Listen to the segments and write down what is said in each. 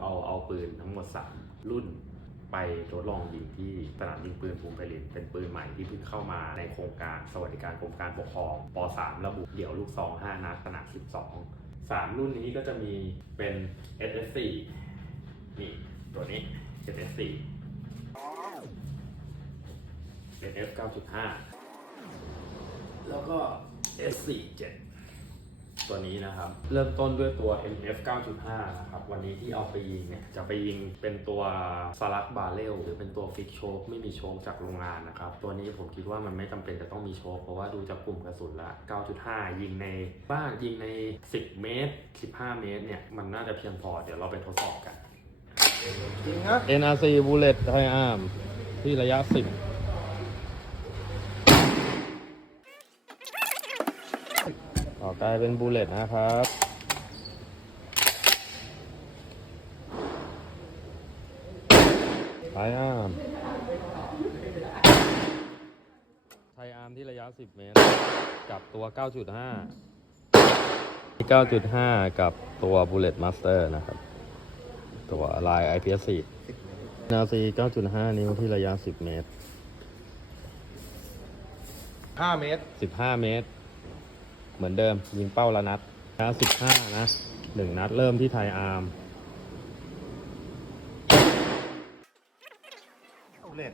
เอาเอาปืนทั้งหมดสามรุ่น ไปทดลองยิงที่สนามยิงปืนภูมิไพรินเป็นปืนใหม่ที่เพิ่งเข้ามาในโครงการสวัสดิการกรมการปกครองป .3 ระบุเดี่ยวลูกซอง5นัดขนาด 12สามรุ่นนี้ก็จะมีเป็น SS4 นี่ตัวนี้ SS4 NF 9.5 แล้วก็ S47 ตัวนี้นะครับ เริ่มต้นด้วยตัว MF 9.5 นะครับ วันนี้ที่เอาไปยิงเนี่ย จะไปยิงเป็นตัวสลักบาเรลหรือเป็นตัวฟิกโชคไม่มีโชคจากโรงงานนะครับ ตัวนี้ผมคิดว่ามันไม่จำเป็นจะต้องมีโชคเพราะว่าดูจากกลุ่มกระสุนละ 9.5 ยิงในบ้านยิงใน 10 เมตร 15 เมตรเนี่ย มันน่าจะเพียงพอ เดี๋ยวเราไปทดสอบกันจริงนะ NRC Bullet ไทอาร์มที่ระยะ 10 อกลายเป็น Bullet นะครับ ไทอาร์ม ไทอาร์มที่ระยะ 10 เมตร กับตัว 9.5 9.5 กับตัว Bullet Master นะครับ ตัวลาย IPS 4นาซี 9.5 นิ้วที่ระยะ 10 เมตรห้าเมตร 15 เมตร เหมือนเดิม ยิงเป้าละนัดระยะ15นะ1นัดเริ่มที่ไทยอาร์มเลด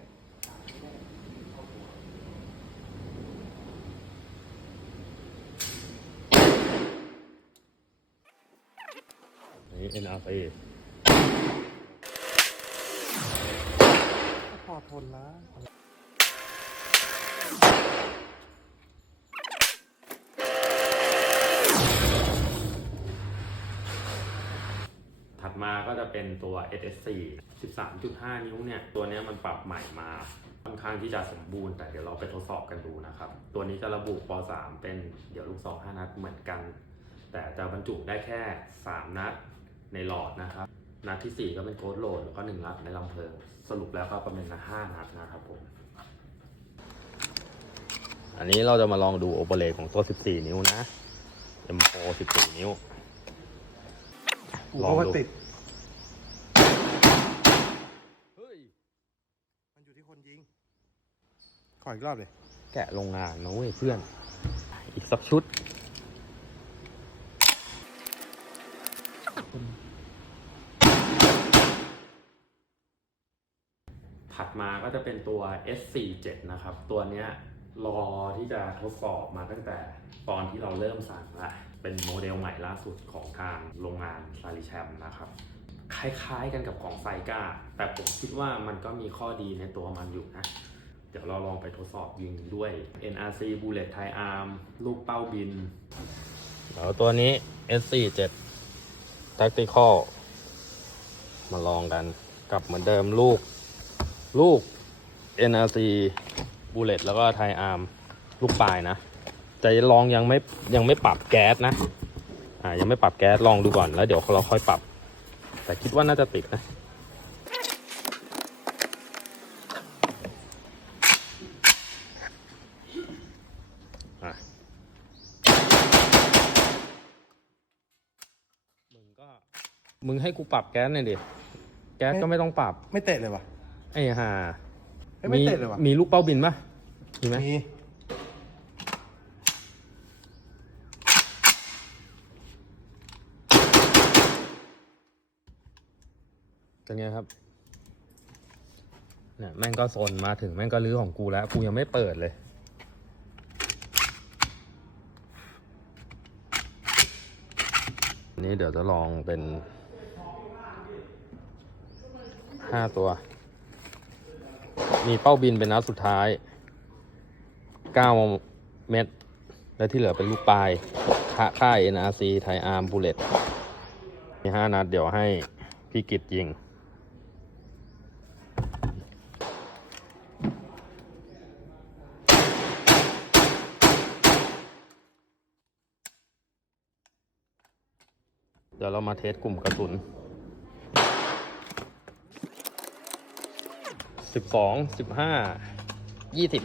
นี่ NRC พอทนแล้ว ถัดมาก็จะเป็นตัว SS4 13.5 นิ้วเนี่ย ตัวนี้มันปรับใหม่มาค่อนข้างที่จะสมบูรณ์แต่เดี๋ยวเราไปทดสอบกันดูนะครับ ตัวนี้จะระบุป .3 เป็นเดี๋ยวลูกซอง5นัดเหมือนกัน แต่จะบรรจุได้แค่ 3 นัดในหลอดนะครับ นัดที่ 4 ก็เป็นโค้ดโหลดแล้วก็ 1 นัดในลำเพลิง สรุปแล้วก็ประมาณ5นัดนะครับผม อันนี้เราจะมาลองดูโอเปเรตของตัว 14 นิ้วนะ M4 14 นิ้ว กูลองก็ดูติด เฮ้ย มันอยู่ที่คนยิง ขออีกรอบเลย แกะโรงงานนะเว้ยเพื่อน อีกสักชุด ถัดมาก็จะเป็นตัว S47 นะครับ ตัวเนี้ย รอที่จะทดสอบมาตั้งแต่ตอนที่เราเริ่มสั่งละเป็นโมเดลใหม่ล่าสุดของทางโรงงานซาริแชมนะครับ คล้ายๆกันกับของไซก้า แต่ผมคิดว่ามันก็มีข้อดีในตัวมันอยู่นะ เดี๋ยวเราลองไปทดสอบยิงด้วย NRC Bullet Thai Arm ลูกเป้าบิน แล้วตัวนี้ S47 Tactical มาลองกันกับเหมือนเดิมลูก ลูก NRC Bullet แล้วก็ไทยอาร์มลูกปลายนะจะลองยังไม่ยังไม่ปรับแก๊สนะอ่ายังไม่ปรับแก๊สลองดูก่อนแล้วเดี๋ยวเราค่อยปรับ แต่คิดว่าน่าจะติดนะอะมึงก็มึงให้กูปรับแก๊สหน่อยดิ แก๊สก็ไม่ต้องปรับ ไม่เตะเลยวะไอ้ห่าเฮ้ยไม่เตะเลยวะมีลูกเป้าบินปะมีไหมมีเป็นไงครับเนี่ยแม่งก็โซนมาถึงแม่งก็รื้อของกูแล้ว กูยังไม่เปิดเลย นี่เดี๋ยวจะลองเป็นห้าตัว มีเป้าบินเป็นนัดสุดท้ายเก้าเม็ด และที่เหลือเป็นลูกปลายค่าค่าย NRC ไทยอาร์มบูเลตมีห้านัดเดี๋ยวให้พี่กิตยิงเดี๋ยวเรามาเทสกลุ่มกระสุน สิบสองสิบห้ายี่สิบ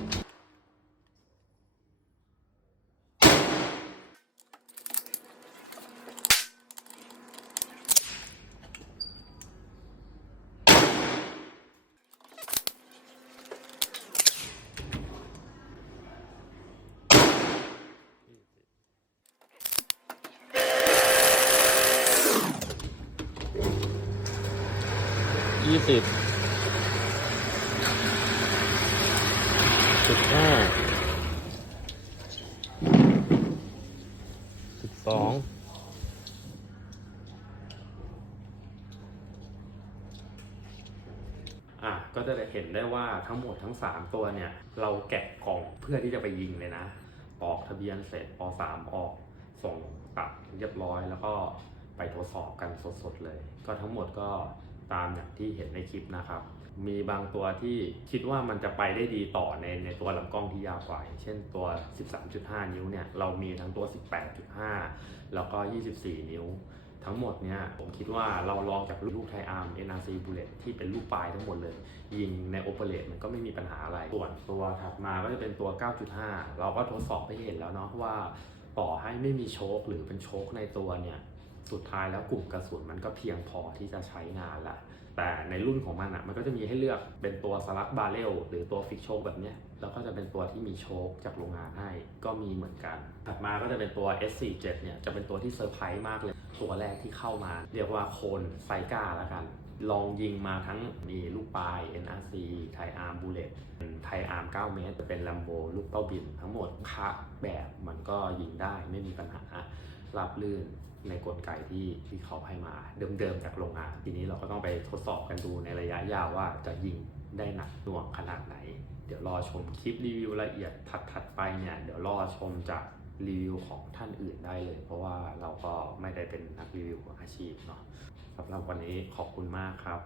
ยี่สิบ สิบห้าสิบสองอะก็จะได้เห็นได้ว่าทั้งหมดทั้ง 3 ตัวเนี่ย เราแกะกล่องเพื่อที่จะไปยิงเลยนะ ออกทะเบียนเสร็จป .3 ออก ส่งกลับเรียบร้อยแล้วก็ไปทดสอบกันสดๆเลย ก็ทั้งหมดก็ ตามอย่างที่เห็นในคลิปนะครับ มีบางตัวที่คิดว่ามันจะไปได้ดีต่อในในตัวลำกล้องที่ยาวกว่าเช่นตัว 13.5 นิ้วเนี่ยเรามีทั้งตัว 18.5 แล้วก็ 24 นิ้ว ทั้งหมดเนี่ยผมคิดว่าเราลองจากลูกไทอาร์ม NRC Bullet ที่เป็นลูกปลายทั้งหมดเลย ยิงในโอเปเรตมันก็ไม่มีปัญหาอะไร ส่วนตัวถัดมาก็จะเป็นตัว 9.5 เราก็ทดสอบให้เห็นแล้วเนาะว่าต่อให้ไม่มีโชคหรือเป็นโชคในตัวเนี่ย สุดท้ายแล้วกลุ่มกระสุนมันก็เพียงพอที่จะใช้งานละแต่ในรุ่นของมันอะมันก็จะมีให้เลือกเป็นตัวสลักบาเรลหรือตัวฟิกโชคแบบเนี้ยแล้วก็จะเป็นตัวที่มีโชคจากโรงงานให้ก็มีเหมือนกัน ถัดมาก็จะเป็นตัว S47 เนี่ยจะเป็นตัวที่เซอร์ไพรส์มากเลย ตัวแรกที่เข้ามา เรียกว่าโคนไซก้าแล้วกัน ลองยิงมาทั้งมีลูกปลาย NRC ไทอาร์มบูเลตไทอาร์ม9เมตรจะเป็นลัมโบลูกเป้าบินทั้งหมดคะแบบมันก็ยิงได้ไม่มีปัญหา ราบลื่นในกลไกที่ที่เขาให้มาเดิมๆจากโรงงาน ทีนี้เราก็ต้องไปทดสอบกันดูในระยะยาวว่าจะยิงได้หนักหน่วงขนาดไหน เดี๋ยวรอชมคลิปรีวิวละเอียดถัดๆไปเนี่ยเดี๋ยวรอชมจากรีวิวของท่านอื่นได้เลย เพราะว่าเราก็ไม่ได้เป็นนักรีวิวอาชีพเนาะสำหรับวันนี้ขอบคุณมากครับ